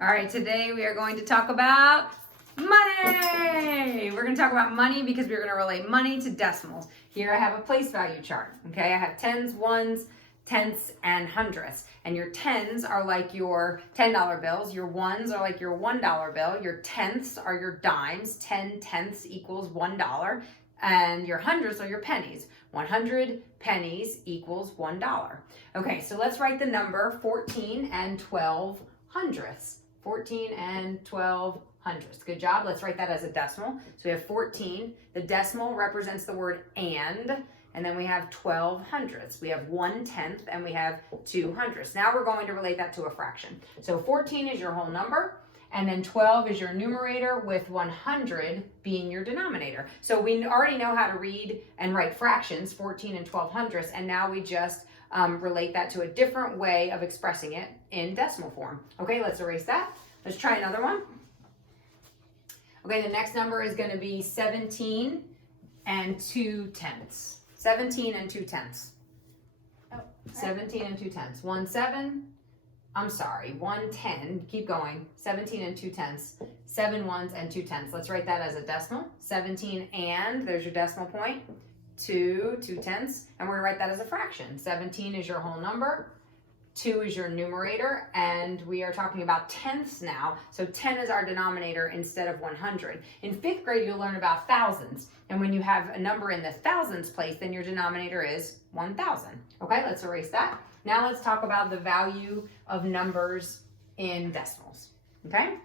All right, today we are going to talk about money. We're going to talk about money because we're going to relate money to decimals. Here I have a place value chart, okay? I have tens, ones, tenths, and hundredths. And your tens are like your $10 bills. Your ones are like your $1 bill. Your tenths are your dimes. 10 tenths equals $1. And your hundredths are your pennies. 100 pennies equals $1. Okay, so let's write the number 14 and 12 hundredths. 14 and 12 hundredths. Good job. Let's write that as a decimal. So we have 14. The decimal represents the word and then we have 12 hundredths. We have 1/10 and we have 2 hundredths. Now we're going to relate that to a fraction. So 14 is your whole number, and then 12 is your numerator with 100 being your denominator. So we already know how to read and write fractions, 14 and 12 hundredths, and now we just relate that to a different way of expressing it in decimal form. Okay, let's erase that. Let's try another one. Okay, the next number is going to be 17 and 2/10. 17 and 2/10. Oh, 17 and 2/10. 110. Keep going. 17 and 2/10. 7 ones and 2/10. Let's write that as a decimal. 17 and, there's your decimal point, 2/10, and we're gonna write that as a fraction. 17 is your whole number, 2 is your numerator, and we are talking about tenths now. So 10 is our denominator instead of 100. In 5th grade, you'll learn about thousands, and when you have a number in the thousands place, then your denominator is 1,000. Okay, let's erase that. Now let's talk about the value of numbers in decimals. Okay,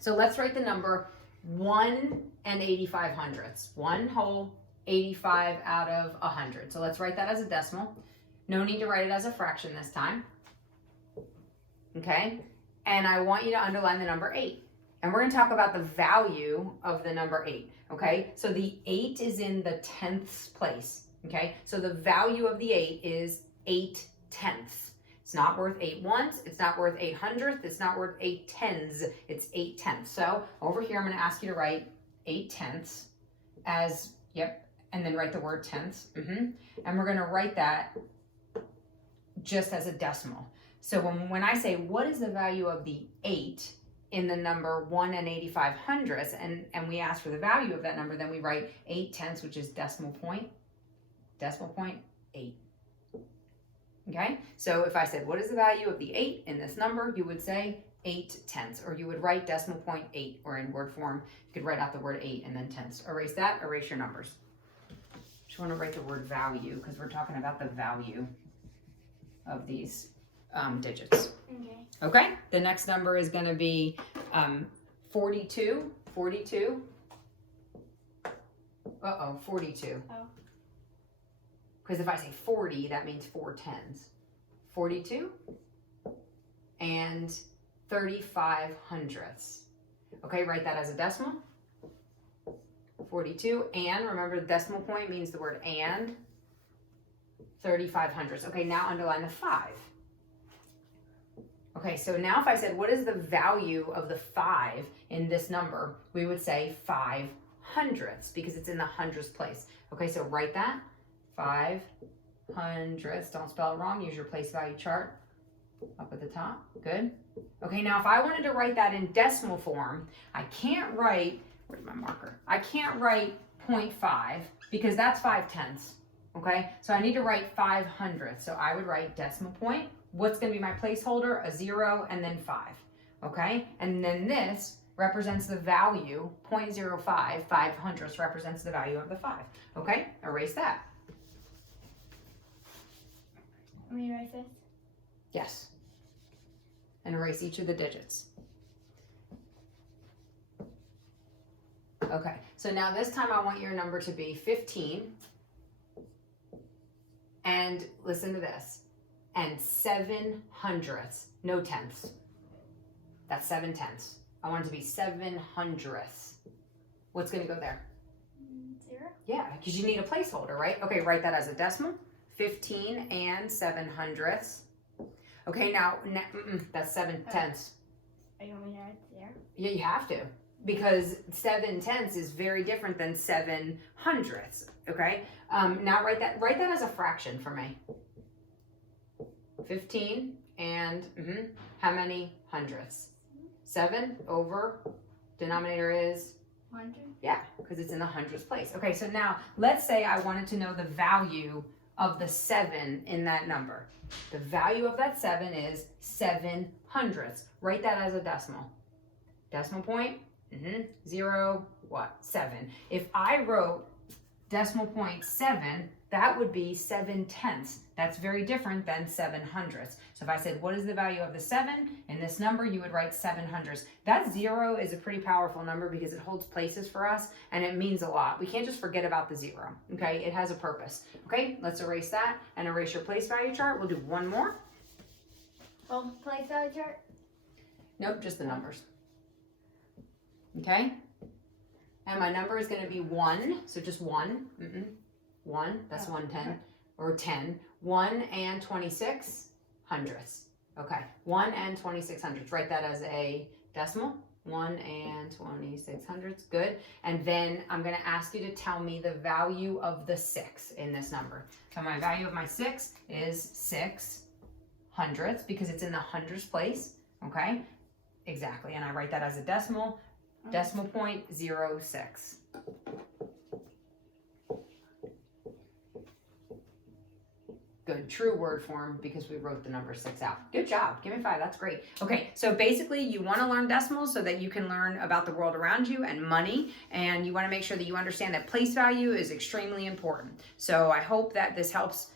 so let's write the number 1 and 85 hundredths. 1 whole 85 out of 100. So let's write that as a decimal. No need to write it as a fraction this time. Okay, and I want you to underline the number 8. And we're going to talk about the value of the number 8. Okay, so the 8 is in the tenths place. Okay, so the value of the 8 is 8/10. It's not worth 8 ones, it's not worth 8 hundredths, it's not worth 8 tens, it's 8/10. So over here, I'm going to ask you to write 8/10 as, yep, and then write the word tenths. And we're going to write that just as a decimal. So when I say, what is the value of the 8 in the number 1 and 85 hundredths, and we ask for the value of that number, then we write 8/10, which is decimal point 8. Okay, so if I said, what is the value of the 8 in this number, you would say 8/10, or you would write decimal point 8, or in word form, you could write out the word 8 and then tenths. Erase that, erase your numbers. Just want to write the word value because we're talking about the value of these digits. Okay. Okay, the next number is going to be 42. 42. 42. Oh. Because if I say 40, that means 4 tens. 42 and 35 hundredths. Okay, write that as a decimal. 42 and, remember the decimal point means the word and. 35 hundredths. Okay, now underline the 5. Okay, so now if I said, what is the value of the 5 in this number? We would say 5 hundredths because it's in the hundredths place. Okay, so write that. 5 hundredths. Don't spell it wrong. Use your place value chart up at the top. Good. Okay, now if I wanted to write that in decimal form, I can't write, where's my marker? I can't write 0.5 because that's 5/10. Okay, so I need to write 5 hundredths. So I would write decimal point. What's going to be my placeholder? A 0 and then 5. Okay, and then this represents the value, 0.05, 5 hundredths represents the value of the 5. Okay, erase that. Let me erase this. Yes. And erase each of the digits. Okay, so now this time I want your number to be 15. And listen to this. And 7 hundredths. No tenths. That's 7/10. I want it to be 7 hundredths. What's going to go there? 0. Yeah, because you need a placeholder, right? Okay, write that as a decimal. 15 and 7 hundredths. Okay, now, that's 7/10. Oh, you want me to write 0? Yeah, you have to. Because 7/10 is very different than 7 hundredths. Okay? Now write that as a fraction for me. 15 and how many hundredths? 7 over, denominator is 100. yeah, because it's in the hundredths place. Okay, so now let's say I wanted to know the value of the 7 in that number. The value of that 7 is 7 hundredths. Write that as a decimal. Decimal point, 0, what? 7. If I wrote decimal point 7, that would be 7 tenths. That's very different than 7 hundredths. So if I said, what is the value of the 7 in this number, you would write 7 hundredths. That 0 is a pretty powerful number because it holds places for us and it means a lot. We can't just forget about the 0, okay? It has a purpose. Okay, let's erase that and erase your place value chart. We'll do one more. Oh, place value chart. Nope, just the numbers. Okay? And my number is going to be 1, so just 1. 1, that's 1/10, or 10. 1 and 26 hundredths. Okay, 1 and 26 hundredths. Write that as a decimal. 1 and 26 hundredths, good. And then I'm going to ask you to tell me the value of the 6 in this number. So my value of my 6 is 6 hundredths because it's in the hundredths place, okay? Exactly, and I write that as a decimal. Decimal point 0.06. Good, true word form because we wrote the number 6 out. Good job, give me 5, that's great. Okay, so basically you want to learn decimals so that you can learn about the world around you and money, and you want to make sure that you understand that place value is extremely important. So I hope that this helps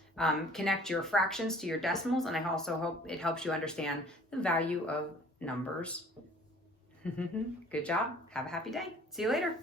connect your fractions to your decimals, and I also hope it helps you understand the value of numbers. Good job, have a happy day. See you later.